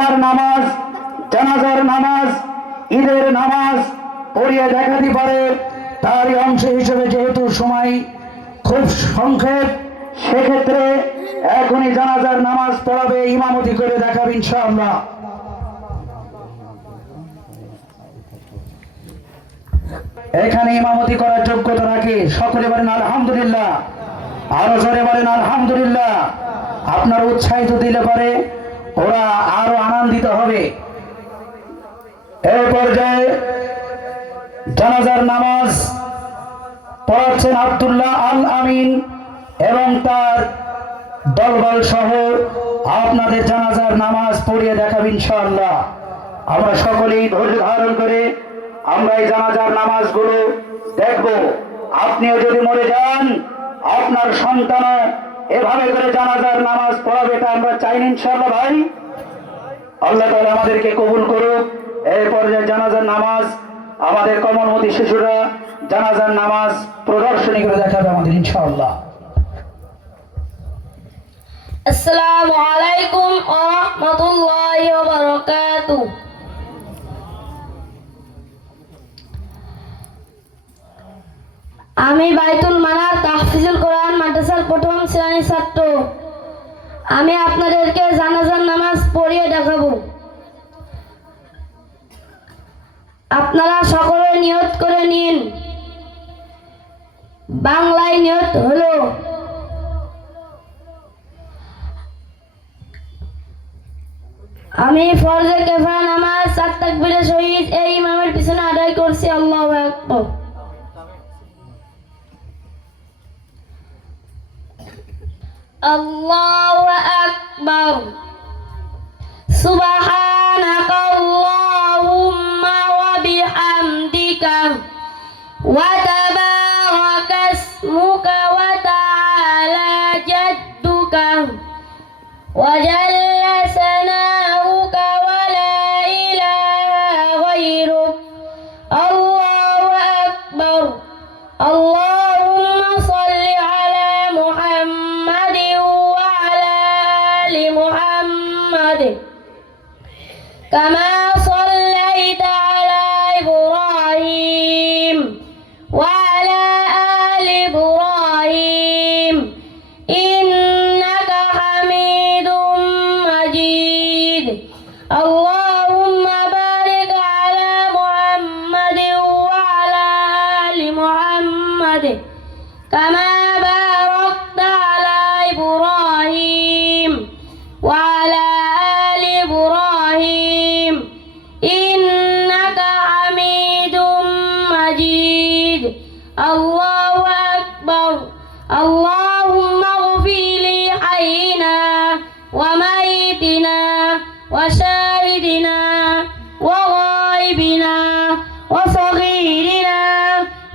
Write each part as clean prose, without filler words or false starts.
জুম্মার নামাজ, জানাজার নামাজ, ঈদের নামাজ পড়িয়ে দেখাতে পারে, তারই অংশ হিসেবে যেহেতু সময় খুব সংক্ষেপ, সেক্ষেত্রে এখনই জানাজার নামাজ পড়াবে, ইমামতি করে দেখাবে ইনশাআল্লাহ। এখানে ইমামতি করার যোগ্যতা রাখে, সকলে বলেন আলহামদুলিল্লাহ, আরো জোরে বলেন আলহামদুলিল্লাহ। আপনার উৎসাহিত দিলে পরে ওরা আরো আনন্দিত হবে। এই পর্যায়ে জানাজার নামাজ পড়াচ্ছেন আব্দুল্লাহ আল আমিন এবং তার দলবল সহ আপনাদের জানাজার নামাজ পড়িয়ে দেখাবেন ইনশাআল্লাহ। আমরা সকলেই ধৈর্য ধারণ করে আমরা এই জানাজার নামাজগুলো দেখব। আপনিও যদি মরে যান, আপনার সন্তানও এভাবে করে জানাজার নামাজ পড়াবে, এটা আমরা চাই ইনশাআল্লাহ। ভাই, আল্লাহ তাআলা আমাদেরকে কবুল করুক। এই পর্যায়ে জানাজার নামাজ আমাদের কমলমতি শিশুরা জানাজার নামাজ প্রদর্শনী করে দেখাবে আমাদের ইনশাআল্লাহ। আসসালামু আলাইকুম ওয়া রাহমাতুল্লাহি ওয়া বারাকাতুহু। আমি বাইতুল মানার তাহফিজুল কোরআন মাদ্রাসার প্রথম শ্রেণীর ছাত্র। আমি আপনাদেরকে জানাজার নামাজ পড়িয়ে দেখাবো। আপনারা সকলে নিয়ত করে নিন। বাংলায় নিয়ত হলো, আমি ফরজে কিফায়া নামাজ 7 তাকবীরের সহিত এই ইমামের পিছনে আদায় করছি। আল্লাহু আকবার। আল্লাহু আকবার। সুবহানাকা আল্লাহুম্মা ওয়া বিহামদিকা ওয়া তাবারাকা ইসমুকা ওয়া তাআলা জাদ্দুকা ওয়া জাল্লা সানাউকা ওয়া লা ইলাহা গায়রুক। আল্লাহু আকবার। আল্লাহুম্মা সাল্লি আলা মুহাম্মাদিন ওয়া আলা আলি মুহাম্মাদ কামা সাল্লাইতা আলা ইব্রাহিম ওয়া আলা আলি ইব্রাহিম ইন্নাকা হামিদুম মাজিদ। আল্লাহুম্মা বারিক আলা মুহাম্মাদিন ওয়া আলা আলি মুহাম্মাদ কামা বারাকতা আলা ইব্রাহিম ওয়া আলা আলি ইব্রাহিম ইন্নাকা হামিদুম মাজিদ। আল্লাহু আকবার। আল্লাহুম্মা ইগফির লি হাইয়িনা ওয়া মাইতিনা ওয়া শাহিদিনা ওয়া গায়বিনা ওয়া সগীরিনা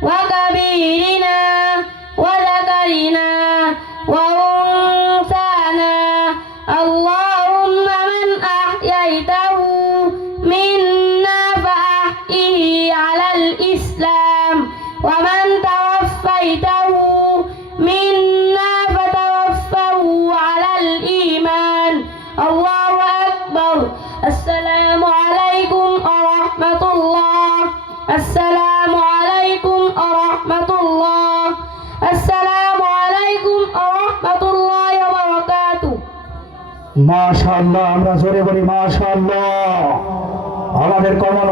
ওয়া কাবীরিনা ওয়া যাকারিনা ওয়া উনসানা। আল্লাহুম্মা মান আহয়াইতাহু মিন্না ফাআহইহি আলাল ইসলাম ওয়া মান তাওয়াফাইতাহু মিন্না ফাতাওয়াফাহু আলাল ঈমান। আল্লাহু আকবার। আসসালামু আলাইকুম ওয়া রাহমাতুল্লাহ। আসসালামু আলাইকুম ওয়া রাহমাতুল্লাহ। আসসালামু আলাইকুম ওয়া রাহমাতুল্লাহি ওয়া বারাকাতুহু। মাশাআল্লাহ, আমরা জোরে বলি মাশাআল্লাহ। আমাদের কমল